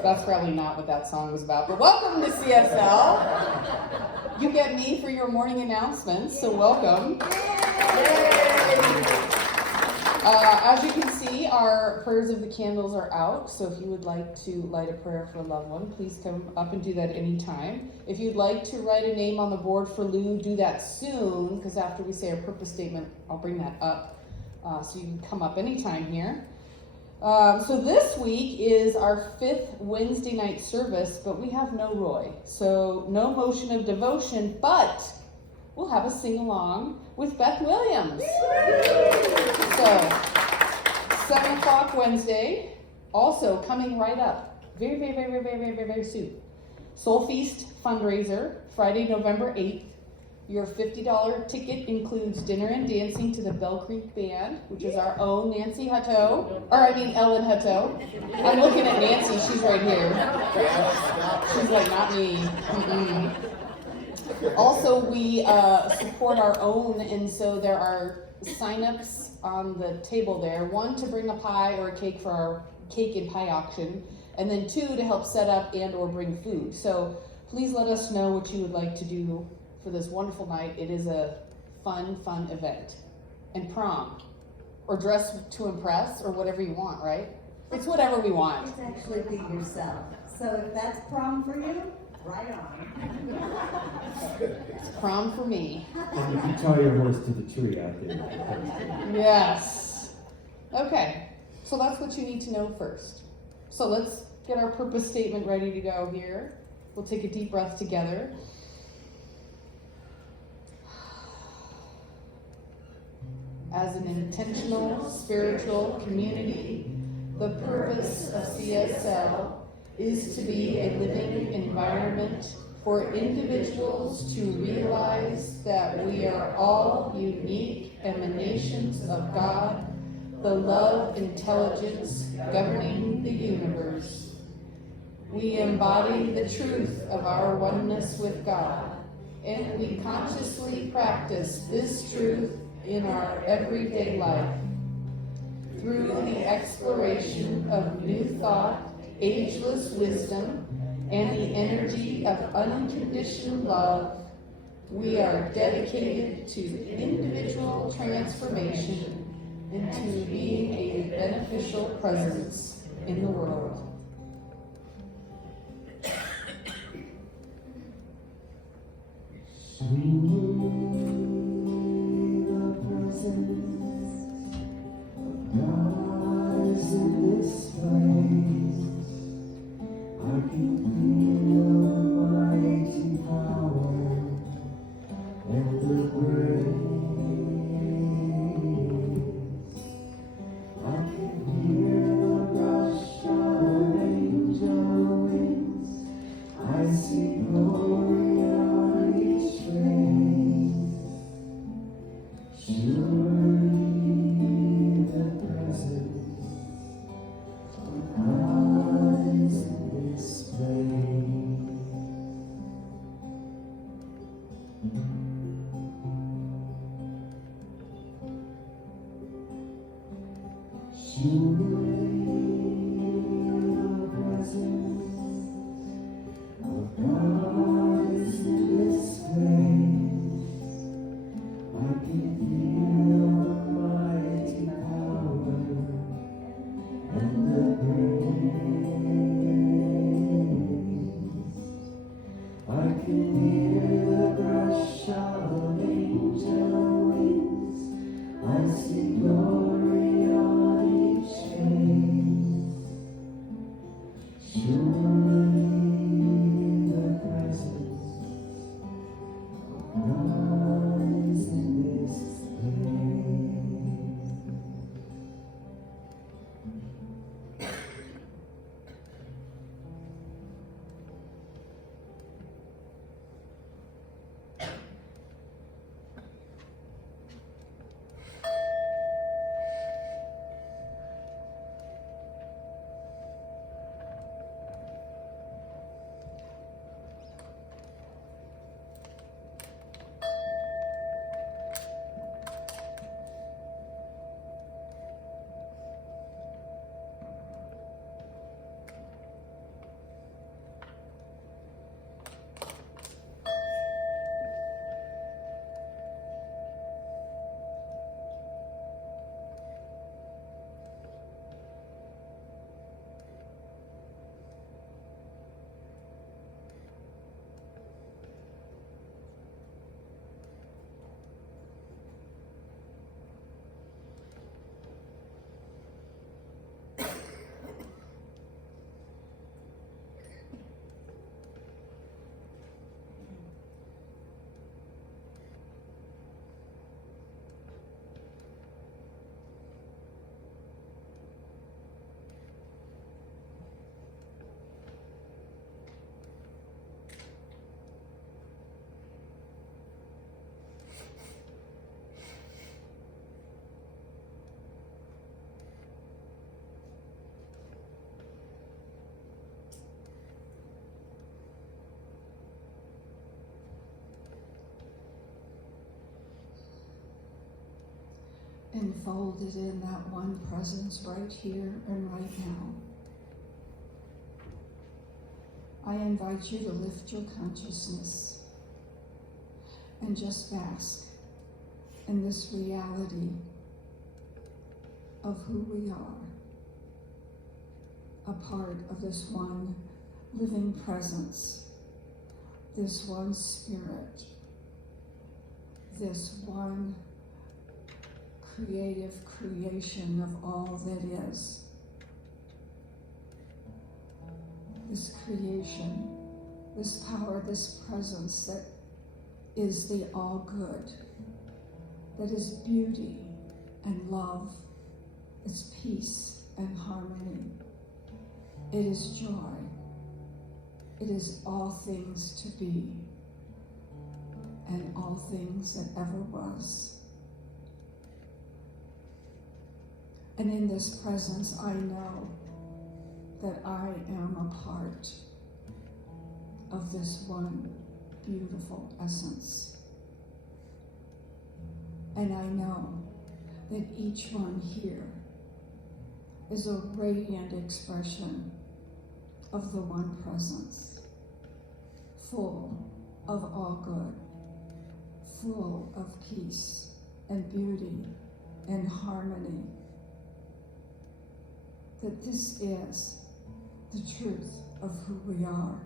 That's probably not what that song was about, but welcome to CSL. You get me for your morning announcements, so welcome. As you can see, our prayers of the candles are out, so if you would like to light a prayer for a loved one, please come up and do that anytime. If you'd like to write a name on the board for Lou, do that soon, because after we say our purpose statement, I'll bring that up, so you can come up anytime here. So this week is our 5th Wednesday night service, but we have no Roy. So no motion of devotion, but we'll have a sing-along with Beth Williams. So 7 o'clock Wednesday, also coming right up, very soon. Soul Feast fundraiser, Friday, November 8th. Your $50 ticket includes dinner and dancing to the Bell Creek Band, which is our own Ellen Hutto. I'm looking at Nancy, she's right here. She's like, not me. Also, we support our own, and so there are sign-ups on the table there. 1, to bring a pie or a cake for our cake and pie auction, and then 2, to help set up and or bring food. So please let us know what you would like to do for this wonderful night. It is a fun event. And prom, or dress to impress, or whatever you want, right? It's whatever we want. It's actually be yourself. So if that's prom for you, right on. It's prom for me. And you can tie your horse to the tree out there. Yes. Okay, so that's what you need to know first. So let's get our purpose statement ready to go here. We'll take a deep breath together. As an intentional spiritual community, the purpose of CSL is to be a living environment for individuals to realize that we are all unique emanations of God, the love intelligence governing the universe. We embody the truth of our oneness with God, and we consciously practice this truth in our everyday life. Through the exploration of new thought, ageless wisdom, and the energy of unconditioned love, we are dedicated to individual transformation into being a beneficial presence in the world. I see glory on each face. Enfolded in that one presence right here and right now. I invite you to lift your consciousness and just bask in this reality of who we are, a part of this one living presence, this one spirit, this one creative creation of all that is. This creation, this power, this presence that is the all good, that is beauty and love, it's peace and harmony. It is joy. It is all things to be and all things that ever was. And in this presence, I know that I am a part of this one beautiful essence. And I know that each one here is a radiant expression of the one presence, full of all good, full of peace and beauty and harmony. That this is the truth of who we are.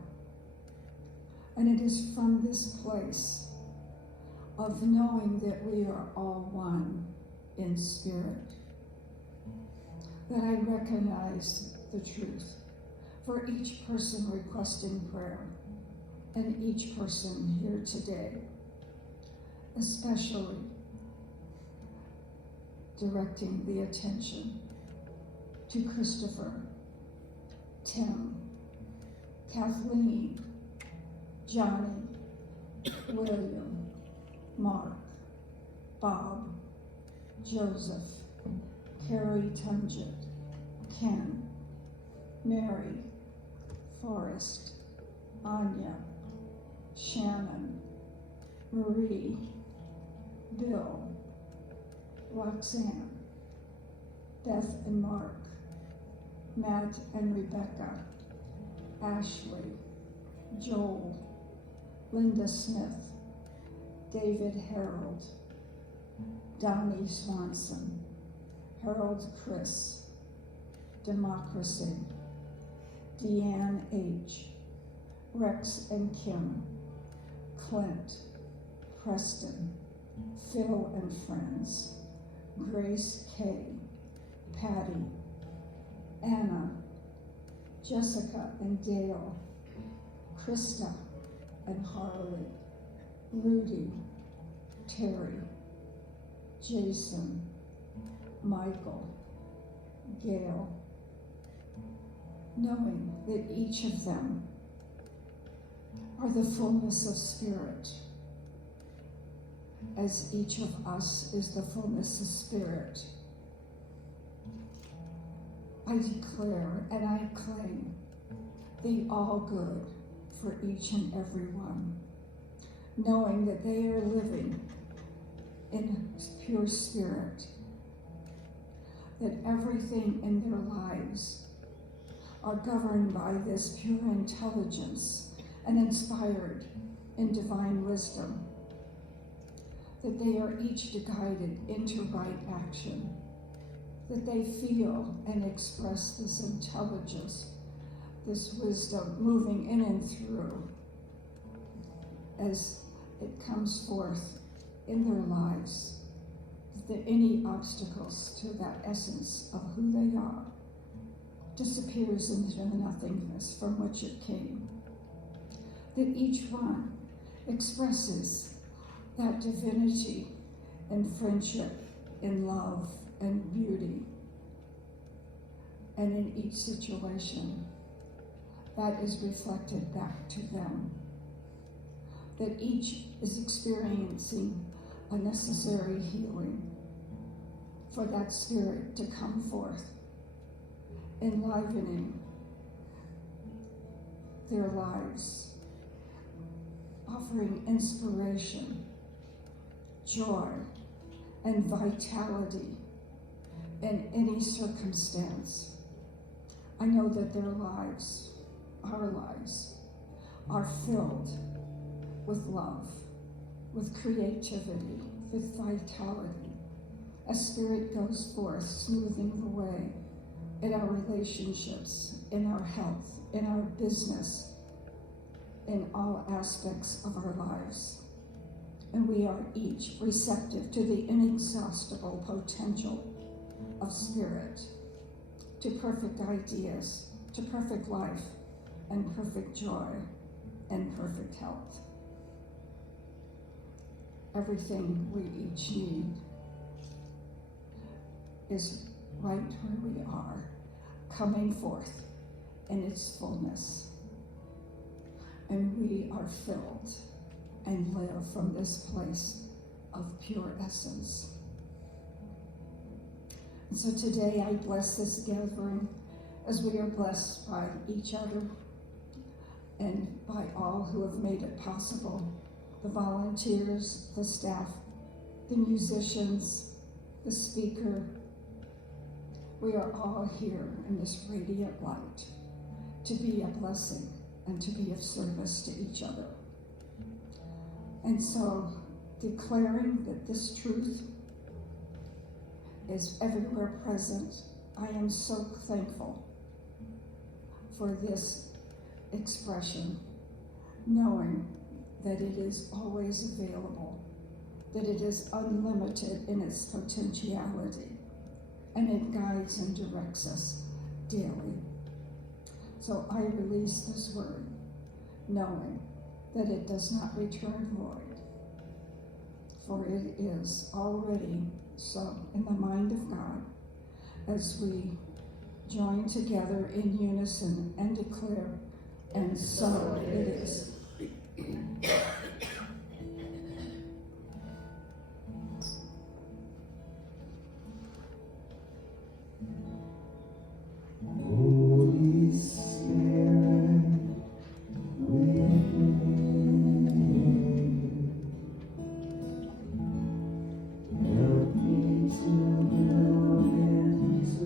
And it is from this place of knowing that we are all one in spirit that I recognize the truth for each person requesting prayer and each person here today, especially directing the attention to Christopher, Tim, Kathleen, Johnny, William, Mark, Bob, Joseph, Carrie Tunget, Ken, Mary, Forrest, Anya, Shannon, Marie, Bill, Roxanne, Beth and Mark, Matt and Rebecca, Ashley, Joel, Linda Smith, David Harold, Donnie Swanson, Harold Chris, Democracy, Deanne H., Rex and Kim, Clint, Preston, Phil and friends, Grace K., Patty, Anna, Jessica and Dale, Krista and Harley, Rudy, Terry, Jason, Michael, Gail, knowing that each of them are the fullness of Spirit, as each of us is the fullness of Spirit. I declare and I claim the all good for each and every one, knowing that they are living in pure spirit, that everything in their lives are governed by this pure intelligence and inspired in divine wisdom, that they are each guided into right action, that they feel and express this intelligence, this wisdom moving in and through as it comes forth in their lives, that any obstacles to that essence of who they are disappears into the nothingness from which it came, that each one expresses that divinity in friendship, in love, and beauty, and in each situation that is reflected back to them, that each is experiencing a necessary healing for that spirit to come forth, enlivening their lives, offering inspiration, joy, and vitality in any circumstance. I know that their lives, our lives, are filled with love, with creativity, with vitality. As Spirit goes forth, smoothing the way in our relationships, in our health, in our business, in all aspects of our lives. And we are each receptive to the inexhaustible potential of Spirit, to perfect ideas, to perfect life, and perfect joy, and perfect health. Everything we each need is right where we are, coming forth in its fullness. And we are filled and live from this place of pure essence. And so today I bless this gathering as we are blessed by each other and by all who have made it possible, the volunteers, the staff, the musicians, the speaker. We are all here in this radiant light to be a blessing and to be of service to each other. And so, declaring that this truth is everywhere present, I am so thankful for this expression, knowing that it is always available, that it is unlimited in its potentiality, and it guides and directs us daily. So I release this word, knowing that it does not return void, for it is already so in the mind of God, as we join together in unison and declare, and so it is. Holy Spirit, help me to build into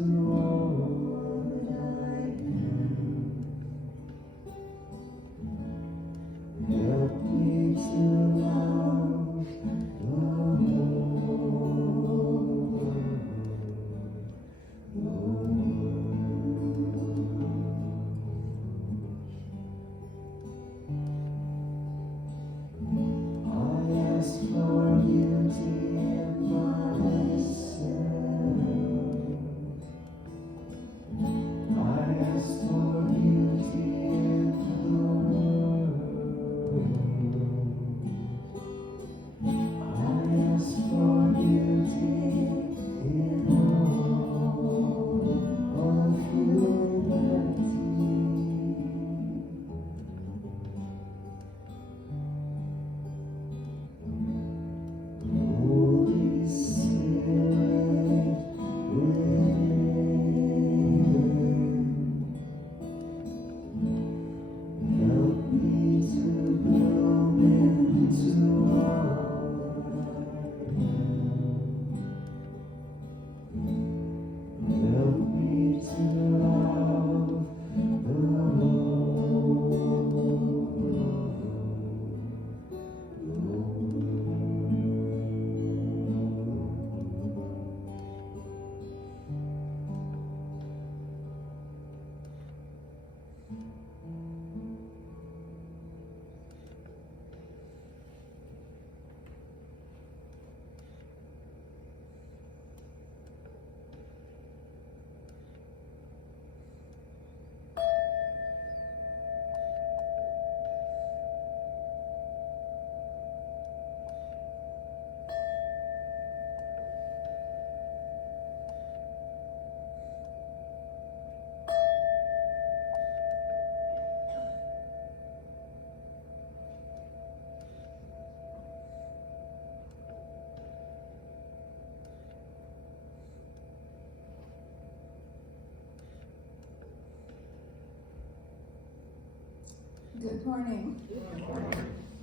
Good morning.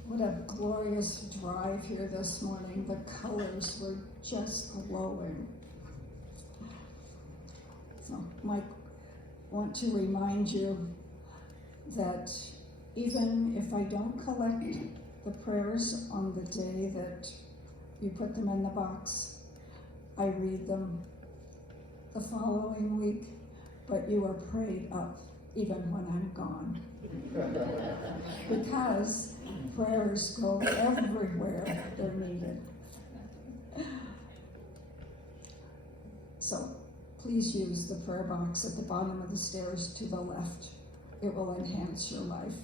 What a glorious drive here this morning. The colors were just glowing. So, Mike, I want to remind you that even if I don't collect the prayers on the day that you put them in the box, I read them the following week, but you are prayed up even when I'm gone. Because prayers go everywhere they're needed. So please use the prayer box at the bottom of the stairs to the left. It will enhance your life.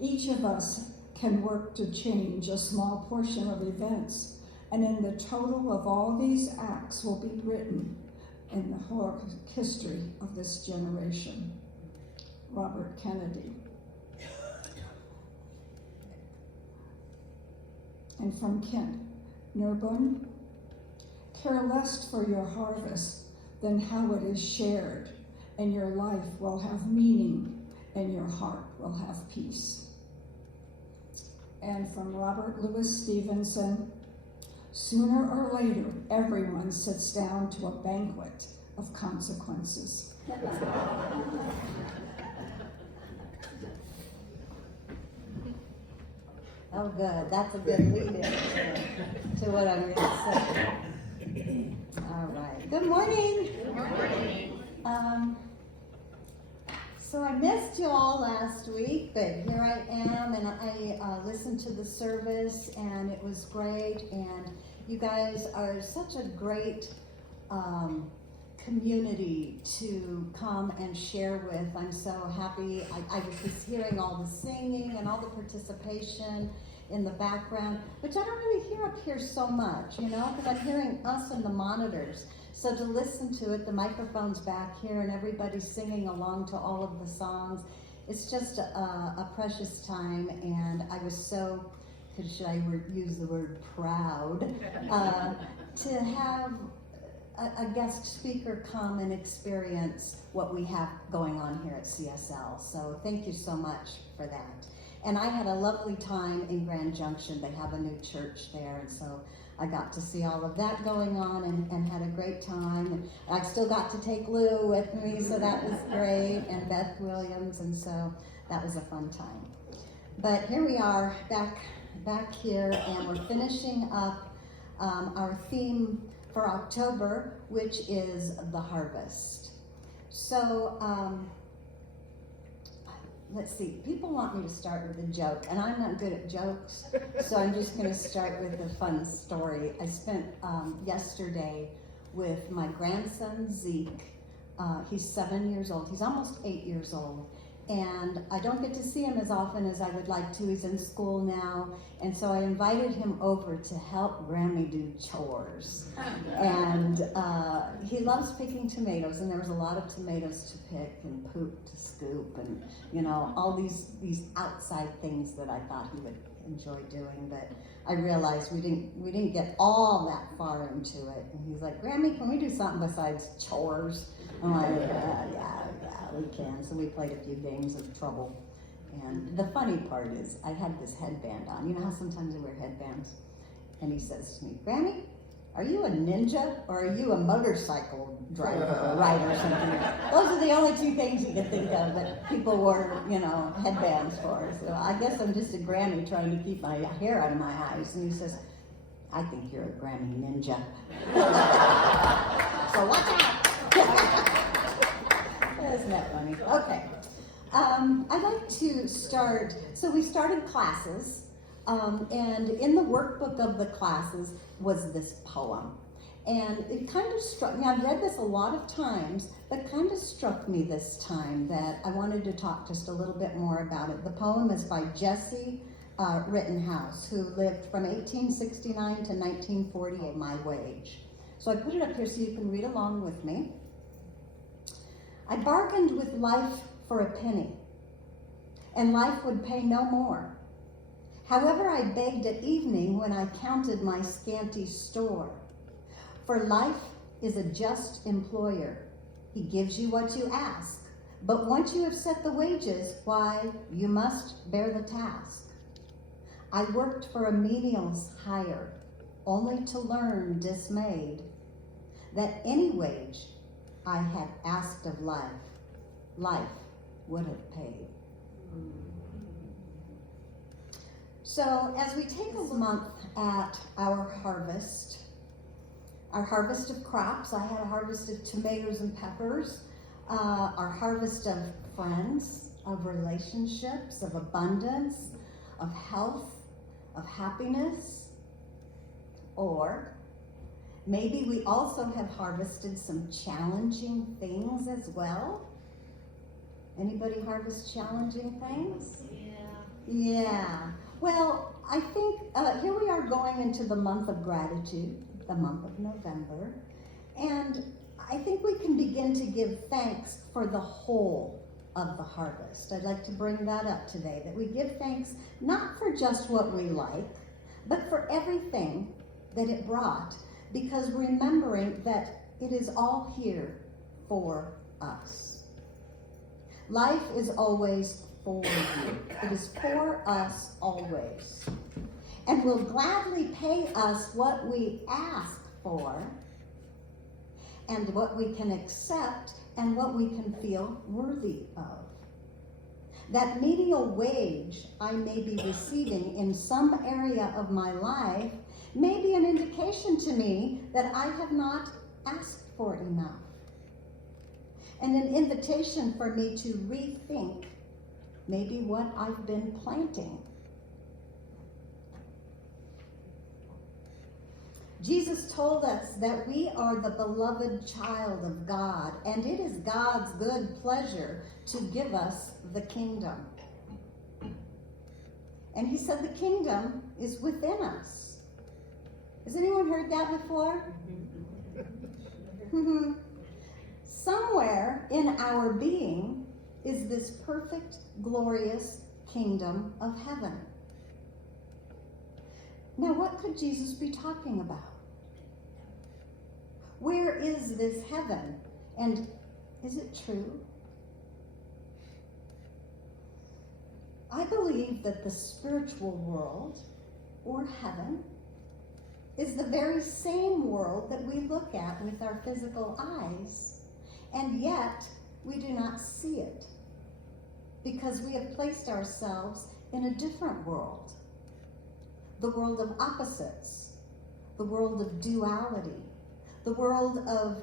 Each of us can work to change a small portion of events, and in the total of all these acts will be written in the whole history of this generation. Robert Kennedy. And from Kent Nurbun, care less for your harvest than how it is shared, and your life will have meaning, and your heart will have peace. And from Robert Louis Stevenson, sooner or later, everyone sits down to a banquet of consequences. Oh, good. That's a good lead-in to what I'm going to say. All right. Good morning. Good morning. So I missed you all last week, but here I am, and I listened to the service, and it was great. And you guys are such a great community to come and share with. I'm so happy. I was just hearing all the singing and all the participation in the background, which I don't really hear up here so much, because I'm hearing us and the monitors. So to listen to it, the microphone's back here and everybody's singing along to all of the songs. It's just a precious time, and I was so, should I use the word proud, to have a guest speaker come and experience what we have going on here at CSL. So thank you so much for that. And I had a lovely time in Grand Junction. They have a new church there, and so I got to see all of that going on and had a great time. And I still got to take Lou with me, so that was great, and Beth Williams, and so that was a fun time. But here we are back here, and we're finishing up our theme for October, which is the harvest. So let's see, people want me to start with a joke, and I'm not good at jokes, so I'm just going to start with a fun story. I spent yesterday with my grandson, Zeke. He's 7 years old. He's almost 8 years old. And I don't get to see him as often as I would like to. He's in school now. And so I invited him over to help Grammy do chores. And he loves picking tomatoes, and there was a lot of tomatoes to pick and poop to scoop and, all these outside things that I thought he would enjoy doing. But I realized we didn't get all that far into it. And he's like, Grammy, can we do something besides chores? I'm like, yeah, we can. So we played a few games of Trouble. And the funny part is, I had this headband on. You know how sometimes I wear headbands? And he says to me, Grammy, are you a ninja or are you a motorcycle driver or rider or something? Those are the only two things you could think of that people wore, headbands for. So I guess I'm just a Grammy trying to keep my hair out of my eyes. And he says, I think you're a Grammy ninja. So watch out. Isn't that funny? Okay. I'd like to start, so we started classes, and in the workbook of the classes was this poem. And it kind of struck me, I've read this a lot of times, but kind of struck me this time that I wanted to talk just a little bit more about it. The poem is by Jesse Rittenhouse, who lived from 1869 to 1948, My Wage. So I put it up here so you can read along with me. I bargained with life for a penny, and life would pay no more. However, I begged at evening when I counted my scanty store. For life is a just employer, He gives you what you ask. But once you have set the wages, why, you must bear the task. I worked for a menial's hire, only to learn dismayed that any wage I had asked of life would have paid. So as we take a month at our harvest of crops, I had a harvest of tomatoes and peppers, our harvest of friends, of relationships, of abundance, of health, of happiness. Or maybe we also have harvested some challenging things as well. Anybody harvest challenging things? Yeah. Well, I think here we are going into the month of gratitude, the month of November, and I think we can begin to give thanks for the whole of the harvest. I'd like to bring that up today, that we give thanks not for just what we like, but for everything that it brought, because remembering that it is all here for us. Life is always for you. It is for us always. And will gladly pay us what we ask for, and what we can accept, and what we can feel worthy of. That menial wage I may be receiving in some area of my life may be an indication to me that I have not asked for enough, and an invitation for me to rethink maybe what I've been planting. Jesus told us that we are the beloved child of God, and it is God's good pleasure to give us the kingdom. And he said the kingdom is within us. Has anyone heard that before? Somewhere in our being is this perfect, glorious kingdom of heaven. Now, what could Jesus be talking about? Where is this heaven? And is it true? I believe that the spiritual world, or heaven, is the very same world that we look at with our physical eyes, and yet we do not see it, because we have placed ourselves in a different world. The world of opposites, the world of duality, the world of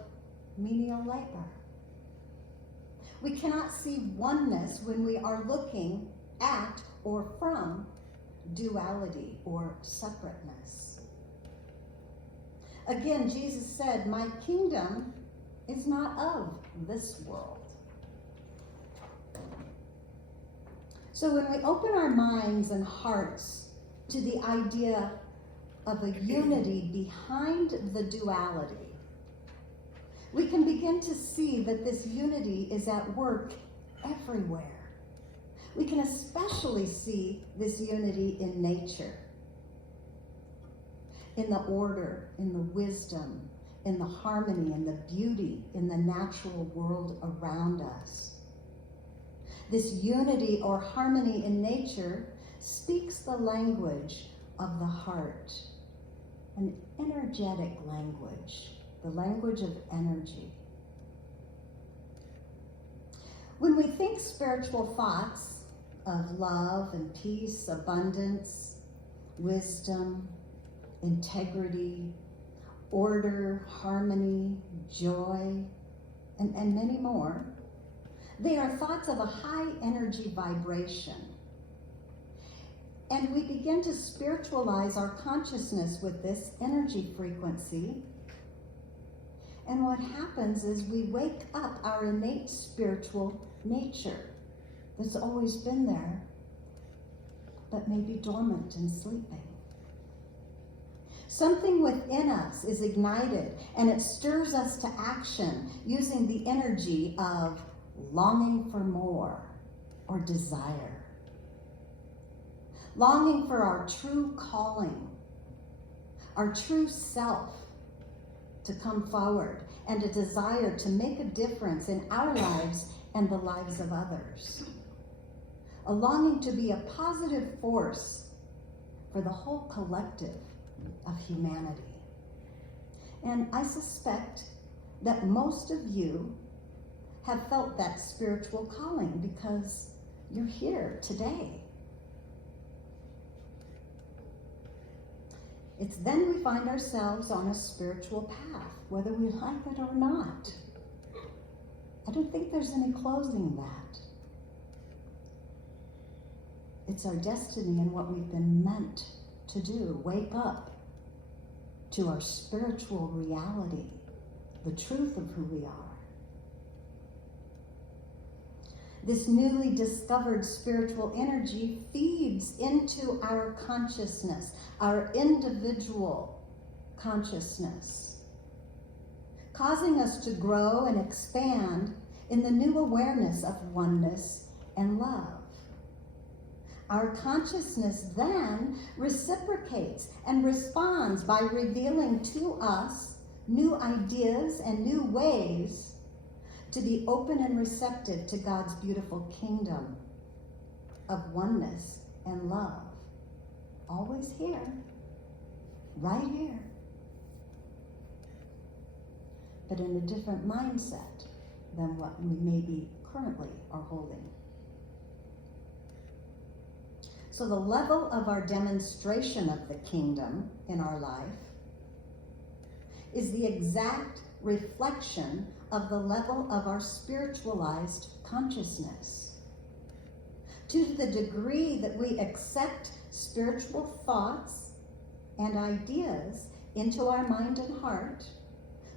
menial labor. We cannot see oneness when we are looking at or from duality or separateness. Again, Jesus said, my kingdom is not of this world. So when we open our minds and hearts to the idea of a unity behind the duality, we can begin to see that this unity is at work everywhere. We can especially see this unity in nature, in the order, in the wisdom, in the harmony, in the beauty, in the natural world around us. This unity or harmony in nature speaks the language of the heart, an energetic language, the language of energy. When we think spiritual thoughts of love and peace, abundance, wisdom, integrity, order, harmony, joy, and many more, they are thoughts of a high energy vibration. And we begin to spiritualize our consciousness with this energy frequency. And what happens is we wake up our innate spiritual nature that's always been there, but maybe dormant and sleeping. Something within us is ignited, and it stirs us to action using the energy of longing for more or desire. Longing for our true calling, our true self, to come forward and a desire to make a difference in our lives and the lives of others. A longing to be a positive force for the whole collective of humanity. And I suspect that most of you have felt that spiritual calling because you're here today. It's then we find ourselves on a spiritual path, whether we like it or not. I don't think there's any closing that. It's our destiny and what we've been meant to do. Wake up to our spiritual reality, the truth of who we are. This newly discovered spiritual energy feeds into our consciousness, our individual consciousness, causing us to grow and expand in the new awareness of oneness and love. Our consciousness then reciprocates and responds by revealing to us new ideas and new ways to be open and receptive to God's beautiful kingdom of oneness and love. Always here, right here, but in a different mindset than what we maybe currently are holding. So the level of our demonstration of the kingdom in our life is the exact reflection of the level of our spiritualized consciousness. To the degree that we accept spiritual thoughts and ideas into our mind and heart,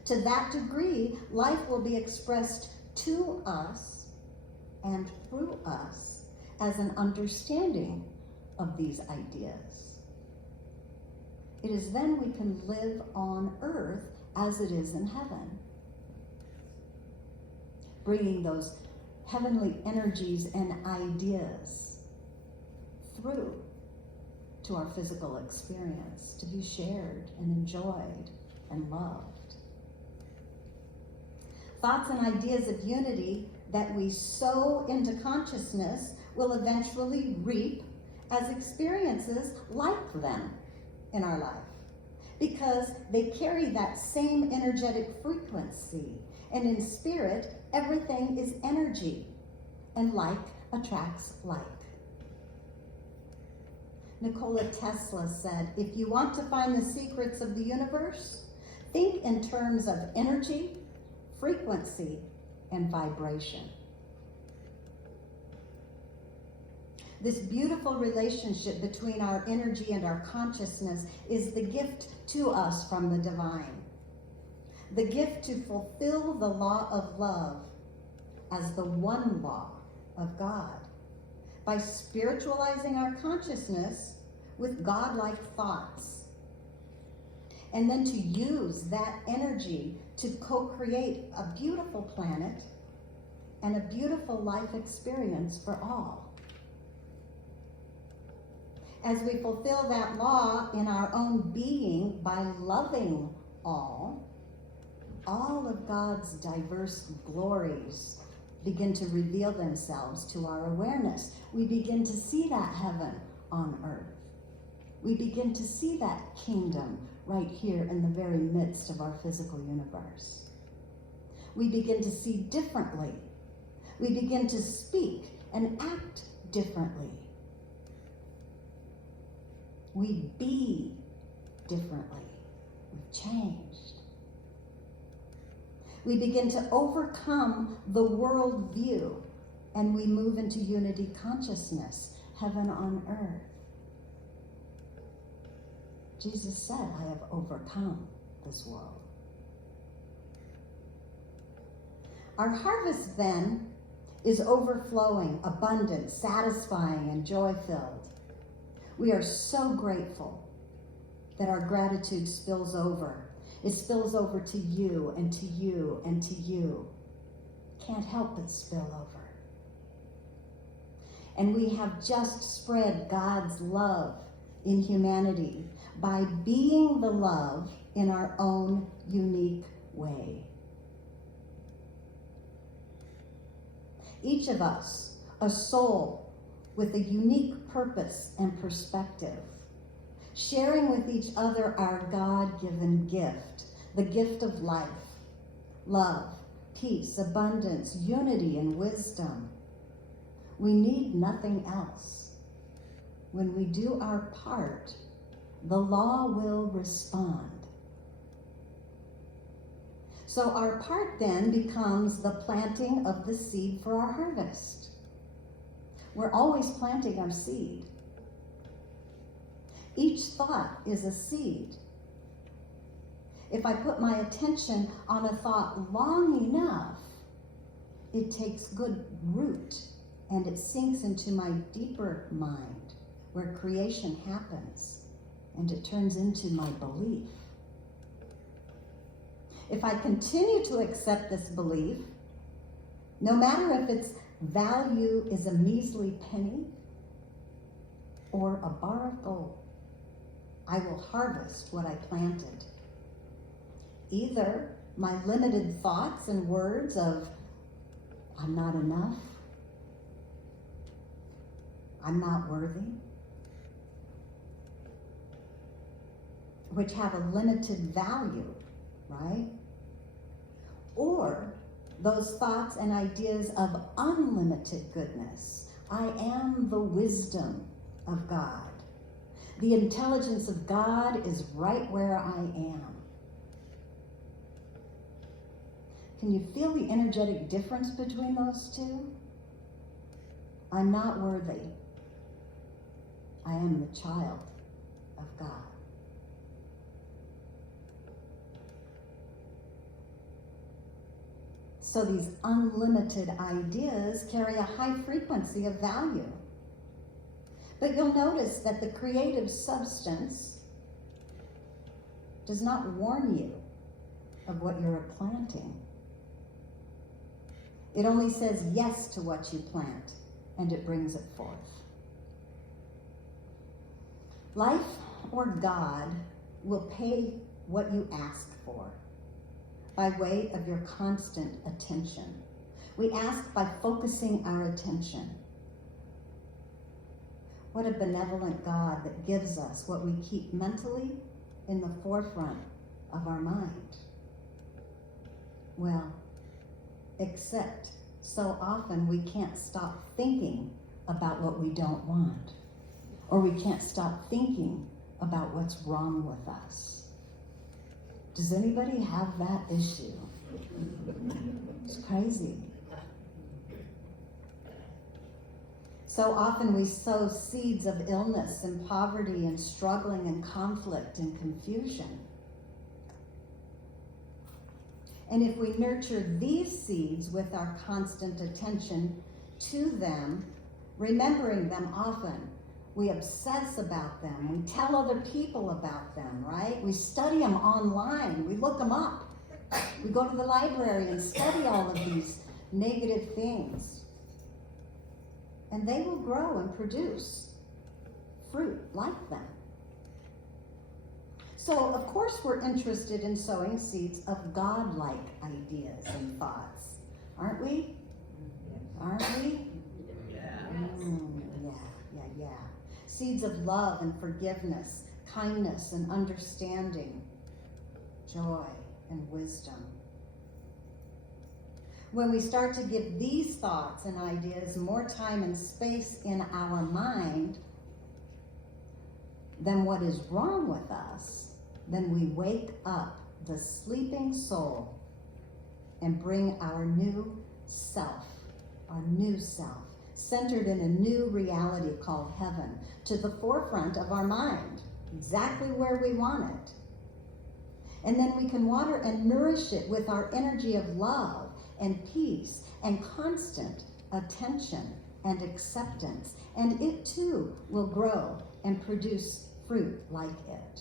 to that degree, life will be expressed to us and through us as an understanding of these ideas. It is then we can live on earth as it is in heaven, bringing those heavenly energies and ideas through to our physical experience to be shared and enjoyed and loved. Thoughts and ideas of unity that we sow into consciousness will eventually reap as experiences like them in our life, because they carry that same energetic frequency. And in spirit, everything is energy, and like attracts like. Nikola Tesla said, if you want to find the secrets of the universe, think in terms of energy, frequency, and vibration. This beautiful relationship between our energy and our consciousness is the gift to us from the divine. The gift to fulfill the law of love as the one law of God by spiritualizing our consciousness with God-like thoughts, and then to use that energy to co-create a beautiful planet and a beautiful life experience for all. As we fulfill that law in our own being by loving all of God's diverse glories begin to reveal themselves to our awareness. We begin to see that heaven on earth. We begin to see that kingdom right here in the very midst of our physical universe. We begin to see differently. We begin to speak and act differently. We be differently. We've changed. We begin to overcome the world view, and we move into unity consciousness, heaven on earth. Jesus said, I have overcome this world. Our harvest then is overflowing, abundant, satisfying, and joy-filled. We are so grateful that our gratitude spills over. It spills over to you and to you and to you. Can't help but spill over. And we have just spread God's love in humanity by being the love in our own unique way. Each of us, a soul with a unique purpose and perspective, sharing with each other our God-given gift, the gift of life, love, peace, abundance, unity, and wisdom. We need nothing else. When we do our part, the law will respond. So our part then becomes the planting of the seed for our harvest. We're always planting our seed. Each thought is a seed. If I put my attention on a thought long enough, it takes good root and it sinks into my deeper mind where creation happens and it turns into my belief. If I continue to accept this belief, no matter if its value is a measly penny or a bar of gold, I will harvest what I planted. Either my limited thoughts and words of, I'm not enough, I'm not worthy, which have a limited value, right? Or those thoughts and ideas of unlimited goodness. I am the wisdom of God. The intelligence of God is right where I am. Can you feel the energetic difference between those two? I'm not worthy. I am the child of God. So these unlimited ideas carry a high frequency of value. But you'll notice that the creative substance does not warn you of what you're planting. It only says yes to what you plant, and it brings it forth. Life or God will pay what you ask for by way of your constant attention. We ask by focusing our attention. What a benevolent God that gives us what we keep mentally in the forefront of our mind. Well, except so often we can't stop thinking about what we don't want, or we can't stop thinking about what's wrong with us. Does anybody have that issue? It's crazy. So often we sow seeds of illness and poverty and struggling and conflict and confusion. And if we nurture these seeds with our constant attention to them, remembering them often, we obsess about them, we tell other people about them, right? We study them online, we look them up. We go to the library and study all of these negative things. And they will grow and produce fruit like them. So, of course, we're interested in sowing seeds of God-like ideas and thoughts, aren't we? Aren't we? Yeah. Seeds of love and forgiveness, kindness and understanding, joy and wisdom. When we start to give these thoughts and ideas more time and space in our mind than what is wrong with us, then we wake up the sleeping soul and bring our new self, centered in a new reality called heaven, to the forefront of our mind, exactly where we want it. And then we can water and nourish it with our energy of love and peace and constant attention and acceptance. And it too will grow and produce fruit like it.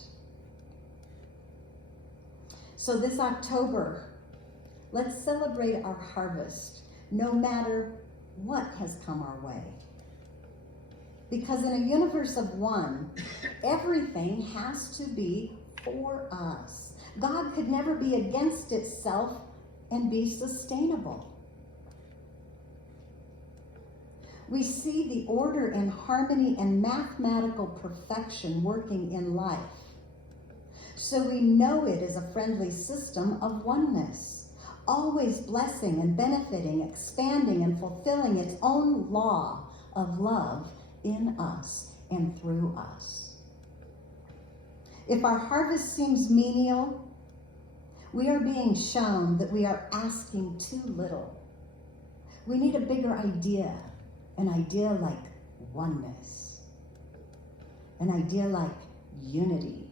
So this October, let's celebrate our harvest, no matter what has come our way. Because in a universe of one, everything has to be for us. God could never be against itself and be sustainable. We see the order and harmony and mathematical perfection working in life. So we know it is a friendly system of oneness, always blessing and benefiting, expanding and fulfilling its own law of love in us and through us. If our harvest seems menial, we are being shown that we are asking too little. We need a bigger idea, an idea like oneness, an idea like unity,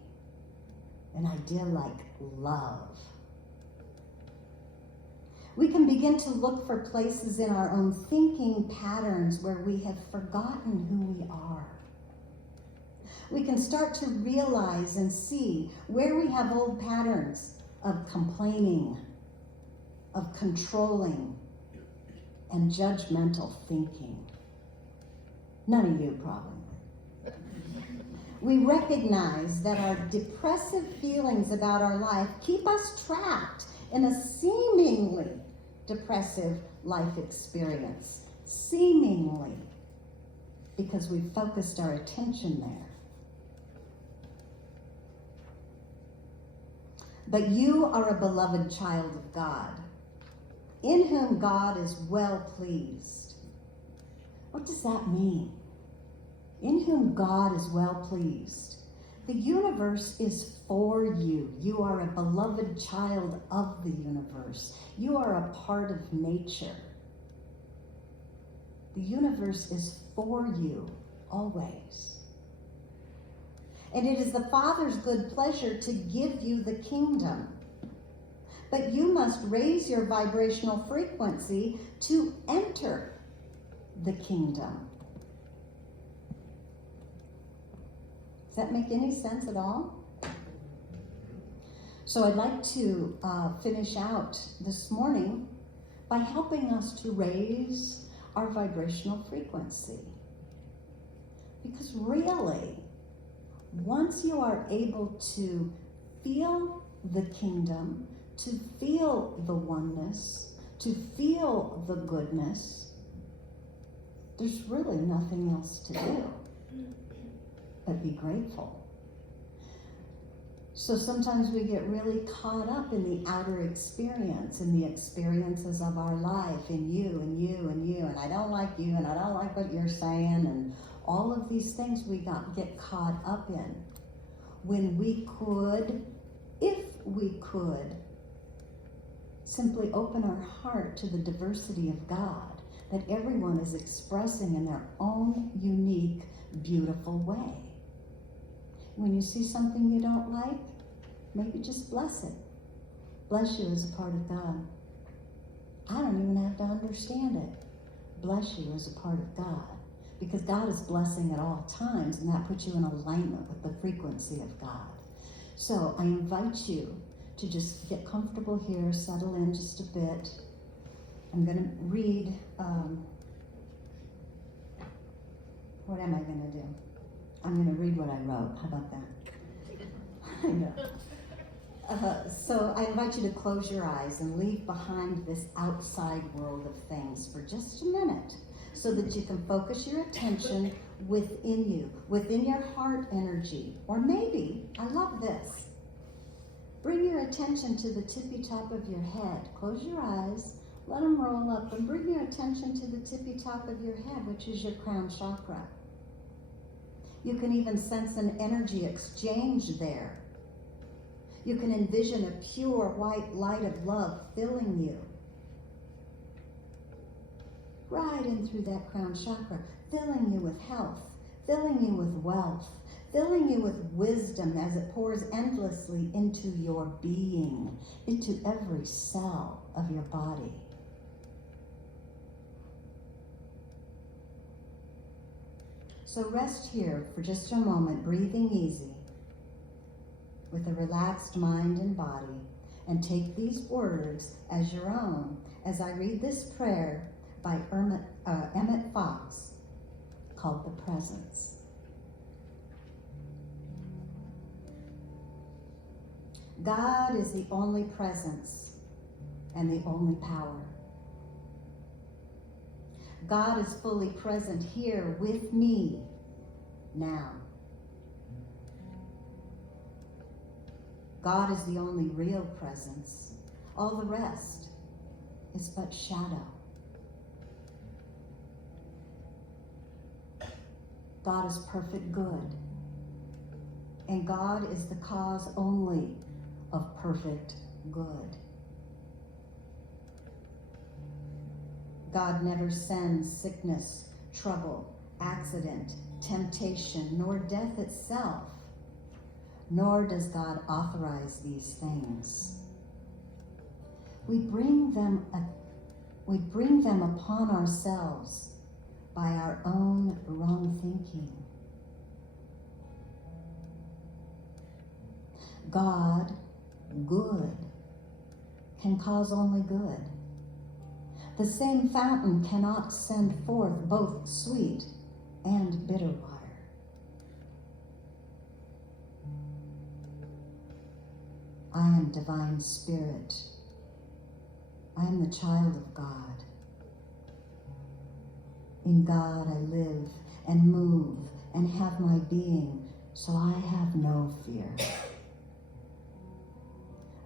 an idea like love. We can begin to look for places in our own thinking patterns where we have forgotten who we are. We can start to realize and see where we have old patterns of complaining, of controlling, and judgmental thinking. None of you, probably. We recognize that our depressive feelings about our life keep us trapped in a seemingly depressive life experience. Seemingly, because we've focused our attention there. But you are a beloved child of God, in whom God is well pleased. What does that mean? In whom God is well pleased. The universe is for you. You are a beloved child of the universe. You are a part of nature. The universe is for you always. And it is the Father's good pleasure to give you the kingdom. But you must raise your vibrational frequency to enter the kingdom. Does that make any sense at all? So I'd like to finish out this morning by helping us to raise our vibrational frequency. Because really, once you are able to feel the kingdom, to feel the oneness, to feel the goodness, there's really nothing else to do but be grateful. So sometimes we get really caught up in the outer experience, in the experiences of our life, in you and you and you, and I don't like you, and I don't like what you're saying, and all of these things we get caught up in. When we could, if we could, simply open our heart to the diversity of God that everyone is expressing in their own unique, beautiful way. When you see something you don't like, maybe just bless it. Bless you as a part of God. I don't even have to understand it. Bless you as a part of God. Because God is blessing at all times, and that puts you in alignment with the frequency of God. So I invite you to just get comfortable here, settle in just a bit. I'm going to read, what am I going to do? I'm going to read what I wrote. How about that? I know. So I invite you to close your eyes and leave behind this outside world of things for just a minute, so that you can focus your attention within you, within your heart energy. Or maybe, I love this, bring your attention to the tippy top of your head. Close your eyes, let them roll up, and bring your attention to the tippy top of your head, which is your crown chakra. You can even sense an energy exchange there. You can envision a pure white light of love filling you. Right in through that crown chakra, filling you with health, filling you with wealth, filling you with wisdom as it pours endlessly into your being, into every cell of your body. So rest here for just a moment, breathing easy, with a relaxed mind and body, and take these words as your own as I read this prayer by Emmett Fox, called The Presence. God is the only presence and the only power. God is fully present here with me now. God is the only real presence. All the rest is but shadow. God is perfect good, and God is the cause only of perfect good. God never sends sickness, trouble, accident, temptation, nor death itself, nor does God authorize these things. We bring them upon ourselves by our own wrong thinking. God, good, can cause only good. The same fountain cannot send forth both sweet and bitter water. I am divine spirit. I am the child of God. In God I live and move and have my being, so I have no fear.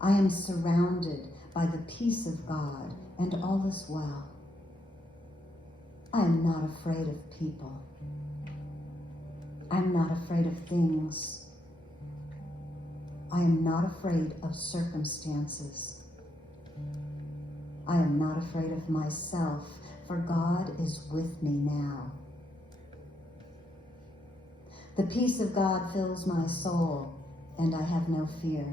I am surrounded by the peace of God, and all is well. I am not afraid of people. I am not afraid of things. I am not afraid of circumstances. I am not afraid of myself, for God is with me now. The peace of God fills my soul, and I have no fear.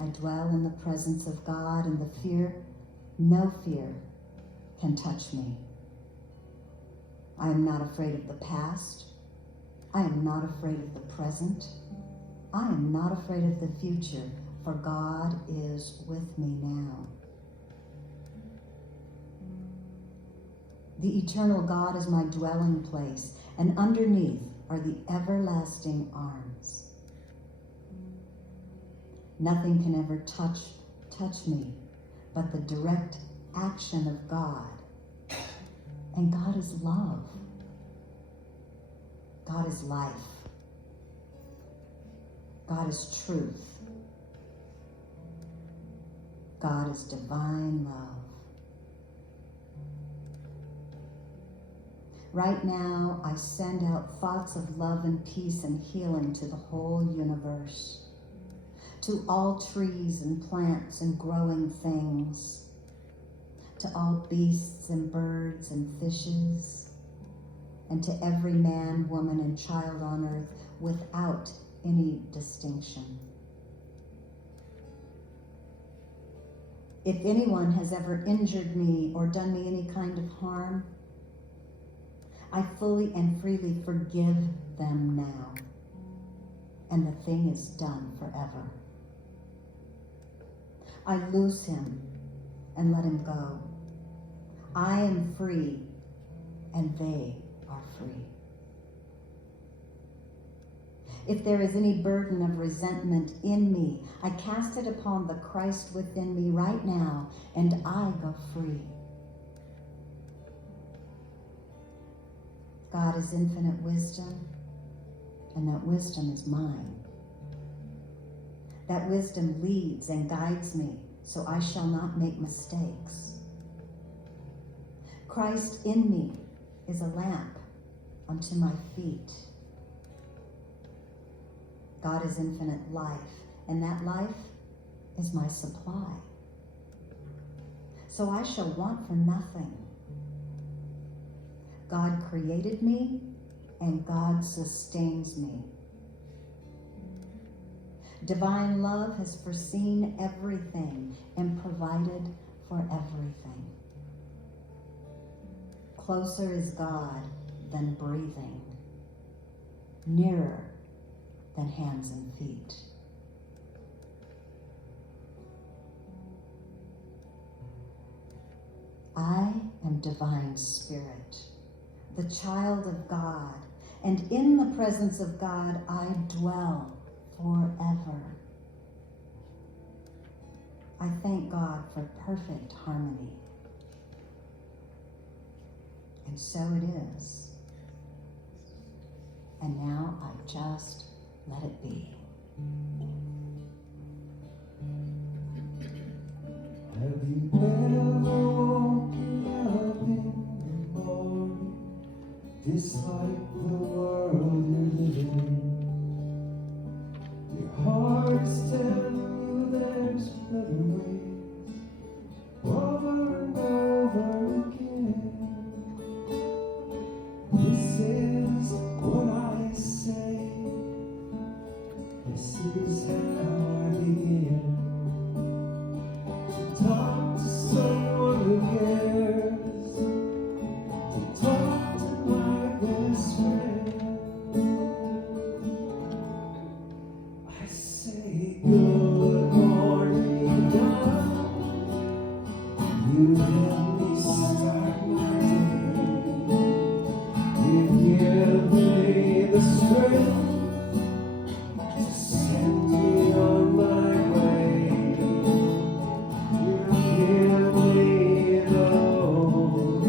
I dwell in the presence of God, and no fear can touch me. I am not afraid of the past. I am not afraid of the present. I am not afraid of the future, for God is with me now. The eternal God is my dwelling place, and underneath are the everlasting arms. Nothing can ever touch me but the direct action of God. And God is love. God is life. God is truth. God is divine love. Right now, I send out thoughts of love and peace and healing to the whole universe, to all trees and plants and growing things, to all beasts and birds and fishes, and to every man, woman, and child on earth without any distinction. If anyone has ever injured me or done me any kind of harm, I fully and freely forgive them now, and the thing is done forever. I loose him and let him go. I am free, and they are free. If there is any burden of resentment in me, I cast it upon the Christ within me right now, and I go free. God is infinite wisdom, and that wisdom is mine. That wisdom leads and guides me, so I shall not make mistakes. Christ in me is a lamp unto my feet. God is infinite life, and that life is my supply. So I shall want for nothing. God created me, and God sustains me. Divine love has foreseen everything and provided for everything. Closer is God than breathing, nearer than hands and feet. I am divine spirit, the child of God, and in the presence of God I dwell forever. I thank God for perfect harmony. And so it is. And now I just let it be. Have you ever woken up in the morning, dislike the world you're living in? Your heart is telling you there's better ways, over and over again. This is what I say, this is how I begin. Talk to someone who cares, to talk to my best friend. I say good morning, God. You help me start my day. You give me the strength to send me on my way. You give me the hope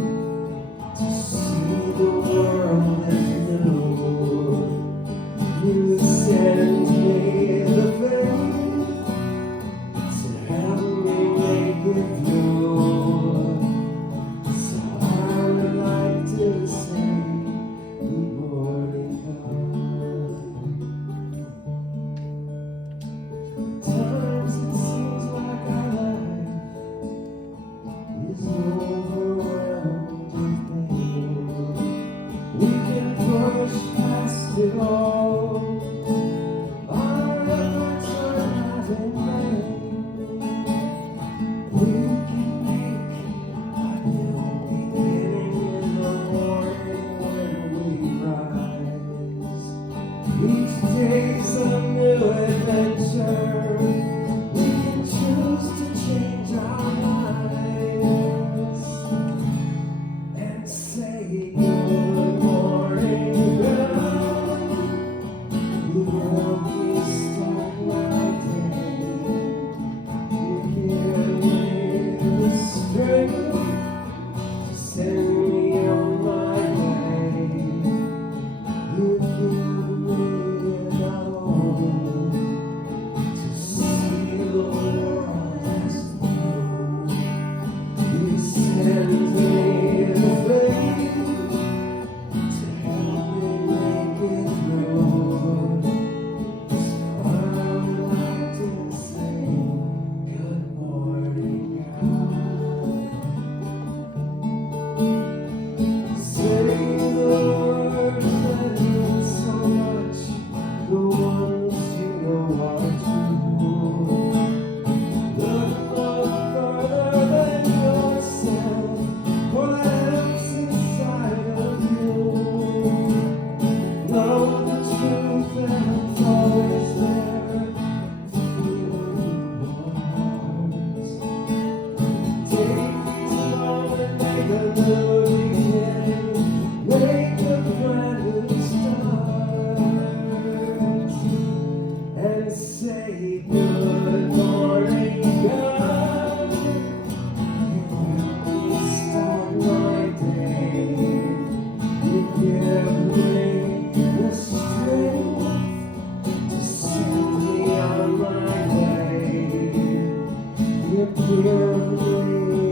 to see the world as new. You send me the faith to help me make it through. So I would like to say good morning, God. Times it seems like our life is overwhelmed with pain. We can push past it all. Our efforts are not in vain. We can make a new beginning in the morning when we rise. Each day's a new adventure. We can choose to change our minds and say good morning, God. You help me start my day. You give me the strength to send me on my way. You give me the hope to see the world as new. You send me the faith to help me make it through. So I would like to say good morning, God. Say the words that mean so much, the ones you know are true. Look no further than yourself, for that's inside of you. Know the truth and it's always there to feel in your heart. Take these moments, make a new beginning, make a brand new start, and say good morning, God. You help me start my day. You give me the strength to send me on my way. You give me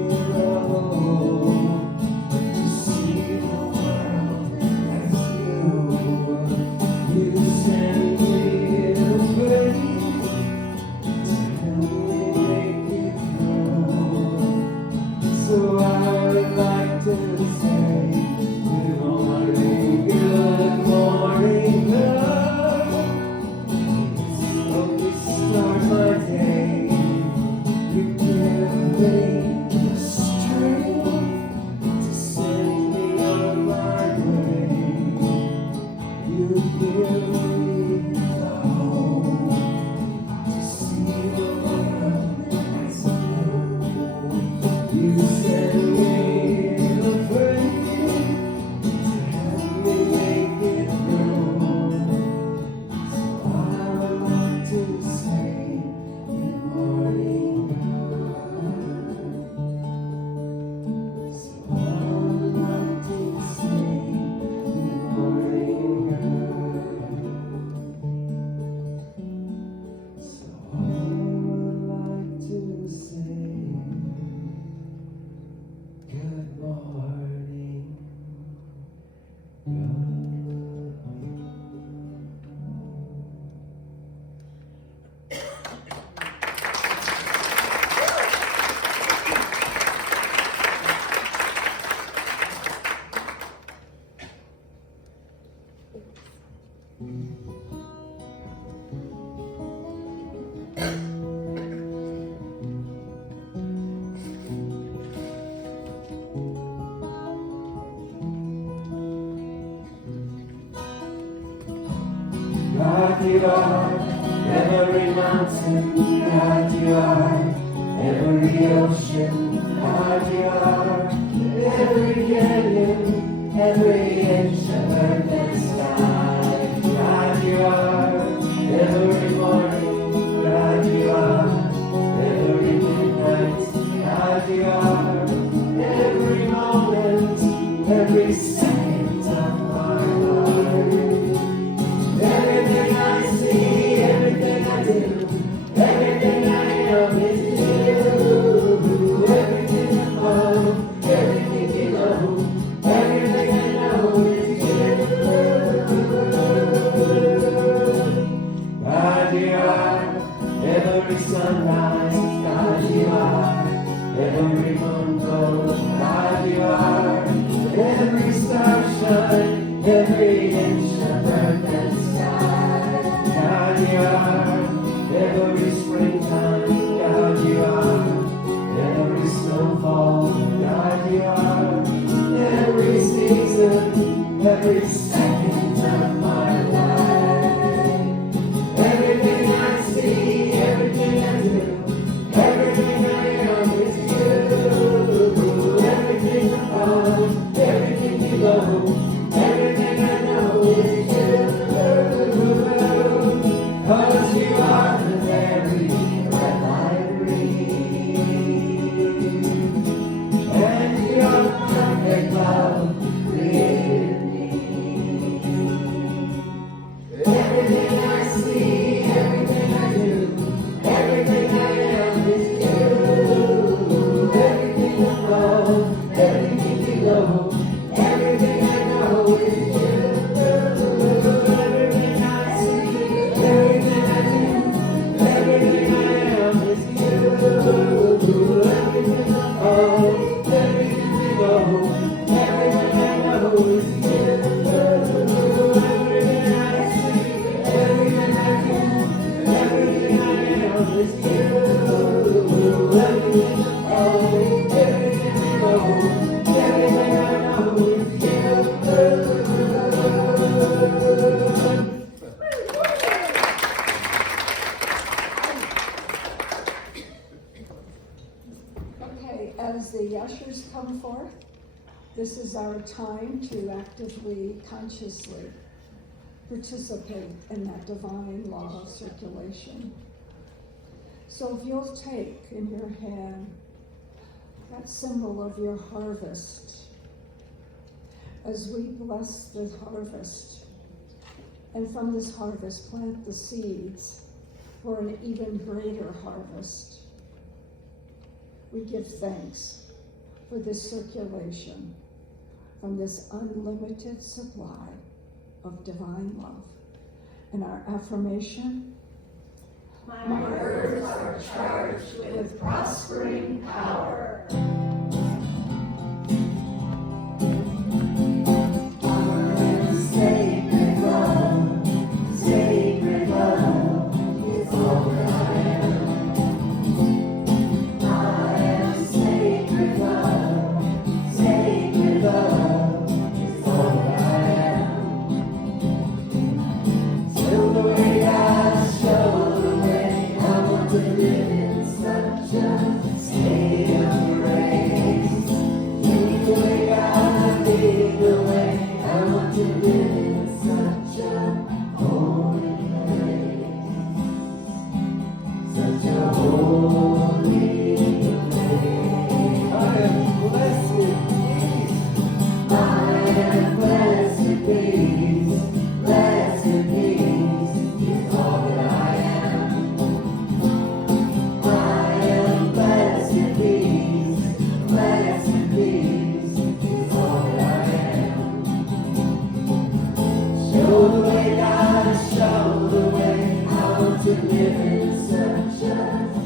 the hope to see the world as new. You send me the faith to you are. Every mountain, God you are. Every ocean, God you are. Every canyon, every inch of earth and sky, God you are. Every morning, God you are. Every midnight, God you are. Every moment, every second of my life. Everything I see, everything I do, everything I am is you. Everything above, everything below, everything I know is you. God you are. Every sunrise, God you are. Every moon glow, God you are. Every star shine, every inch of earth and sky, God you are. Every springtime, God you are. Every snowfall, God you are. Every season, every second of my life. Everything I see, everything I do, everything I am is you. Everything above, everything below, everything I know is you. 'Cause you are the very breath I breathe, and your perfect love created me. Everything I see, everything I do, everything I am is you. Everything above, everything below, everything I know is you. Everything I see, everything I do, everything I am is you. Everything above, everything below, everything I know is you. Everything I see, everything I do, everything I am is you. Everything above, everything below, everything I know is you. Okay, as the ushers come forth, this is our time to actively, consciously participate in that divine law of circulation. So if you'll take in your hand that symbol of your harvest, as we bless the harvest, and from this harvest plant the seeds for an even greater harvest. We give thanks for this circulation from this unlimited supply of divine love. And our affirmation: my words are charged with prospering power. Sacred love, sacred love is all that I am. I am sacred love, sacred love is all that I am. Show the way, God, show the way. I want to live in such a state of grace. Lead the way, God, lead the way. I want to live in such a holy place, such a holy place. I am blessed peace. I am blessed peace. Blessed peace is all that I am. I am blessed peace. Blessed peace is all that I am. Show the way, God, show the way. I want to live in such a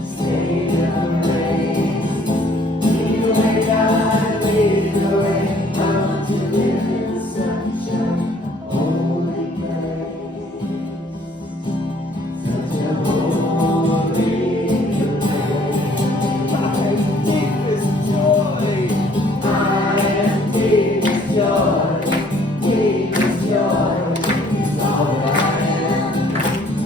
state of grace. Lead the way, God, lead the way. I want to live in such a holy place, such a holy place. I am deepest joy. I am deepest joy. Deepest joy is all that I am.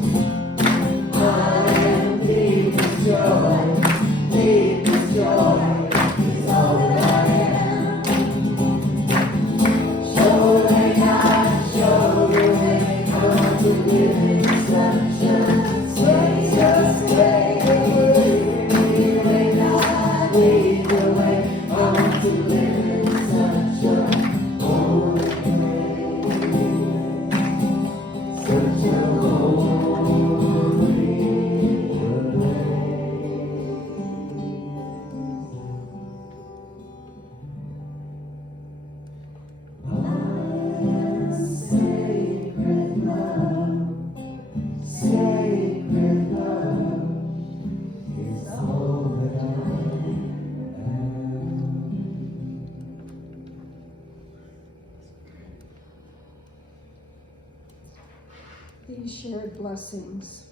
shared blessings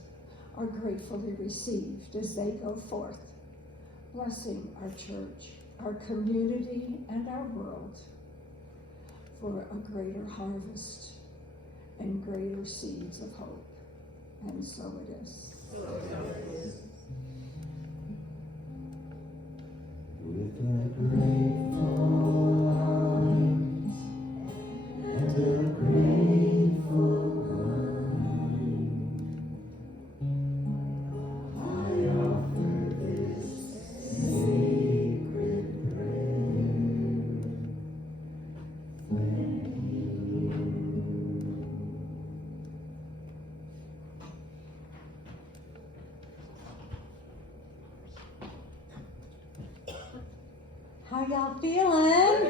are gratefully received as they go forth, blessing our church, our community, and our world for a greater harvest and greater seeds of hope. And so it is. With a grateful heart and a grateful mind, I offer this sacred prayer. Thank you. How y'all feeling?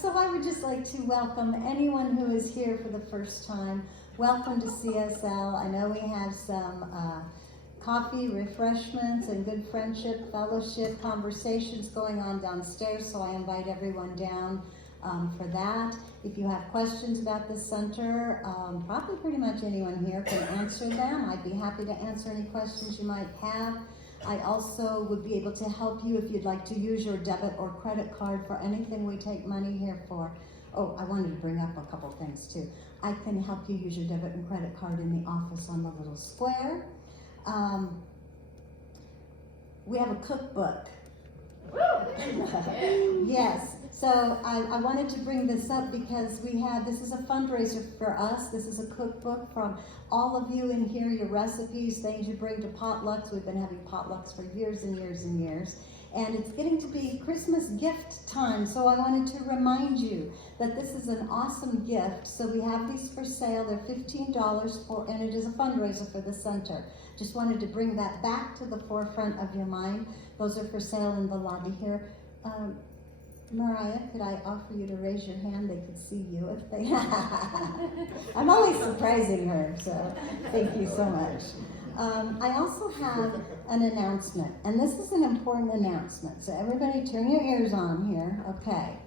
So I would just like to welcome anyone who is here for the first time. Welcome to CSL. I know we have some coffee, refreshments, and good friendship, fellowship, conversations going on downstairs, so I invite everyone down for that. If you have questions about this center, probably pretty much anyone here can answer them. I'd be happy to answer any questions you might have. I also would be able to help you if you'd like to use your debit or credit card for anything we take money here for. Oh, I wanted to bring up a couple things too. I can help you use your debit and credit card in the office on the little square. We have a cookbook. Yes, so I wanted to bring this up because this is a fundraiser for us. This is a cookbook from all of you in here, your recipes, things you bring to potlucks. We've been having potlucks for years and years and years. And it's getting to be Christmas gift time, so I wanted to remind you that this is an awesome gift. So we have these for sale. They're $15 and it is a fundraiser for the center. Just wanted to bring that back to the forefront of your mind. Those are for sale in the lobby here. Mariah, could I offer you to raise your hand? They could see you if they. I'm always surprising her, so thank you so much. I also have an announcement, and this is an important announcement. So everybody turn your ears on here, okay.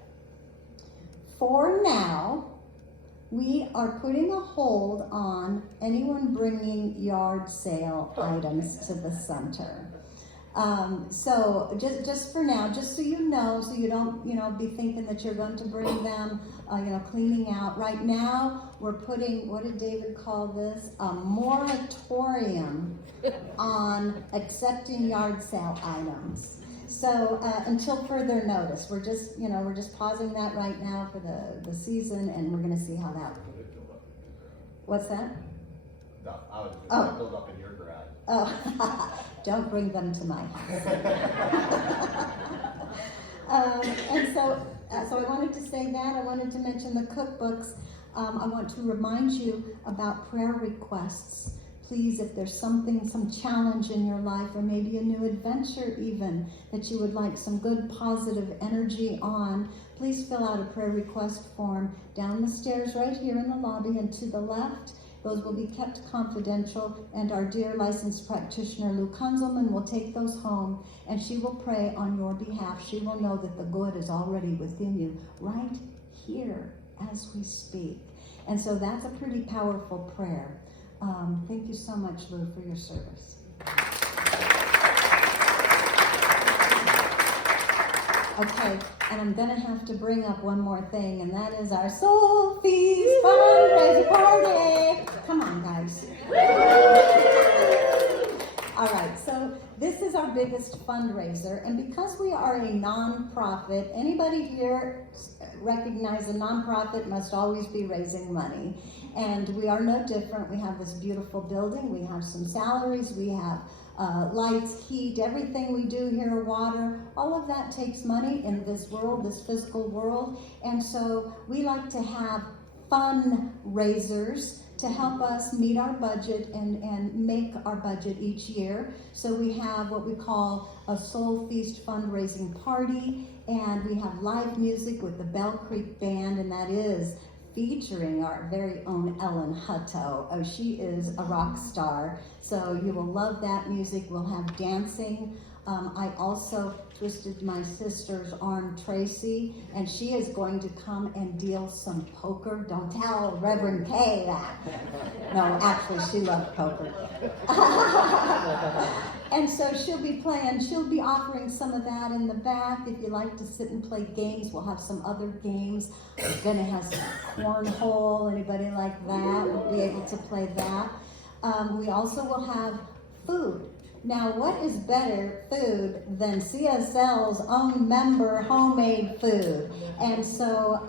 For now, we are putting a hold on anyone bringing yard sale items to the center. So just for now, just so you know, so you don't, be thinking that you're going to bring them, cleaning out. Right now, we're putting, what did David call this? A moratorium on accepting yard sale items. So until further notice, we're just pausing that right now for the season, and we're going to see how that. What's that? No, I was just gonna build up in your garage. Oh, don't bring them to my house. And so I wanted to say that. I wanted to mention the cookbooks. I want to remind you about prayer requests. Please, if there's some challenge in your life, or maybe a new adventure even, that you would like some good positive energy on, please fill out a prayer request form down the stairs right here in the lobby and to the left. Those will be kept confidential, and our dear licensed practitioner, Lou Kunzelman, will take those home, and she will pray on your behalf. She will know that the good is already within you, right here as we speak. And so that's a pretty powerful prayer. Thank you so much, Lou, for your service. Okay, and I'm gonna have to bring up one more thing, and that is our Soul Feast fundraiser party. Come on, guys. All right, so this is our biggest fundraiser, and because we are a nonprofit, anybody here recognize a nonprofit must always be raising money, and we are no different. We have this beautiful building, we have some salaries, we have lights, heat, everything we do here, water, all of that takes money in this world, this physical world. And so we like to have fundraisers to help us meet our budget and make our budget each year. So we have what we call a Soul Feast fundraising party, and we have live music with the Bell Creek Band, and that is featuring our very own Ellen Hutto. Oh, she is a rock star. So you will love that music. We'll have dancing I also twisted my sister's arm, Tracy, and she is going to come and deal some poker. Don't tell Reverend Kay that. No, actually, she loved poker. And so she'll be offering some of that in the back. If you like to sit and play games, we'll have some other games. We're gonna have some cornhole. Anybody like that will be able to play that. We also will have food. Now, what is better food than CSL's own member homemade food? And so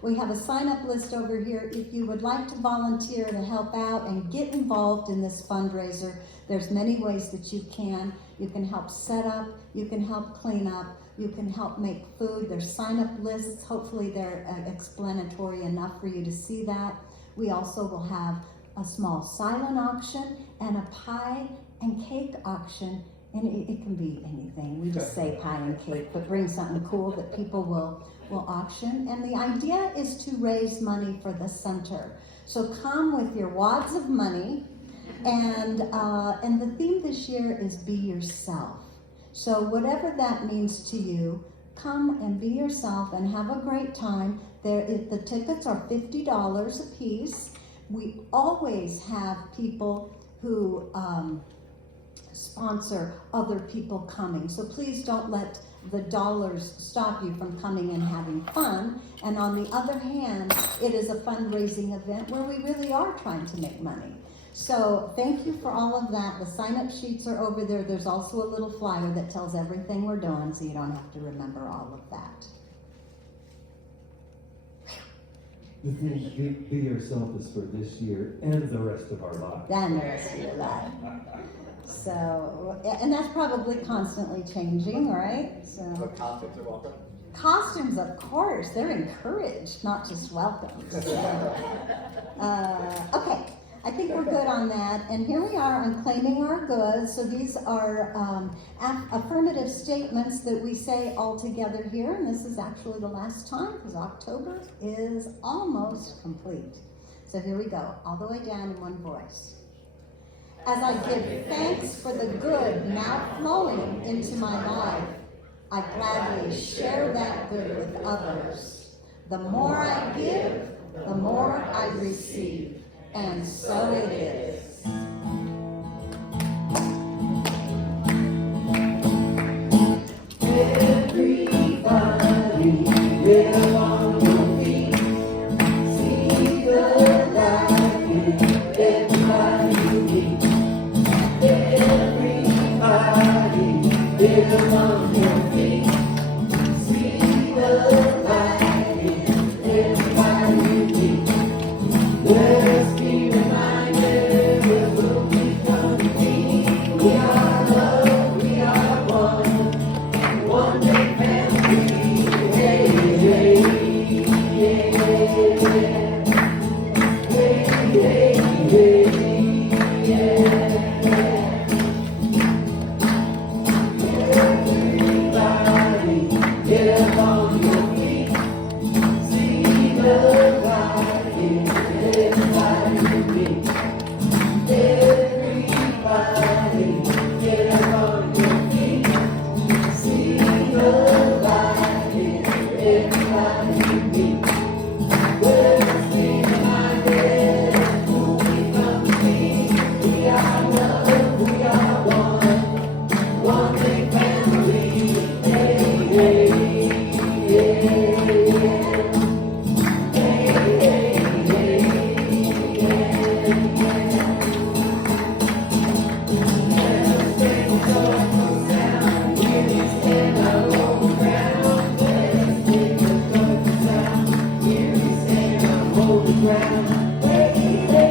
we have a sign-up list over here. If you would like to volunteer to help out and get involved in this fundraiser, there's many ways that you can. You can help set up, you can help clean up, you can help make food. There's sign-up lists. Hopefully they're explanatory enough for you to see that. We also will have a small silent auction and a pie and cake auction, and it can be anything. We just say pie and cake, but bring something cool that people will auction. And the idea is to raise money for the center. So come with your wads of money, and the theme this year is be yourself. So whatever that means to you, come and be yourself and have a great time. The tickets are $50 a piece. We always have people who sponsor other people coming. So please don't let the dollars stop you from coming and having fun. And on the other hand, it is a fundraising event where we really are trying to make money. So thank you for all of that. The sign-up sheets are over there. There's also a little flyer that tells everything we're doing, so you don't have to remember all of that. The thing, be yourself, is for this year and the rest of our lives. Then the rest of your life. So, and that's probably constantly changing, right? So, But costumes are welcome. costumes, of course, they're encouraged, not just welcome. So, okay, I think we're good on that. And here we are on claiming our goods. So these are affirmative statements that we say all together here. And this is actually the last time because October is almost complete. So here we go, all the way down in one voice. As I give thanks for the good now flowing into my life, I gladly share that good with others. The more I give, the more I receive, and so it is. Everybody, get on your feet. See the light in everybody you meet. Everybody, get on your feet. See the light in everybody you meet. Let us be reminded of who we come to be. We are love, we are one big family. Hey, hey, yeah, hey, hey, hey, yeah. Everybody, get on your feet. See the light in everybody you meet. Everybody, get on your feet. See the light in everybody you meet. Let us be reminded of who we come to be. We are love, we are one big family. Hey, hey, yeah, hey, hey, hey, yeah. Let us sing a joyful sound. Hear we stand our own ground. Let us sing a joyful sound. Here we stand our holy ground. Hey, hey,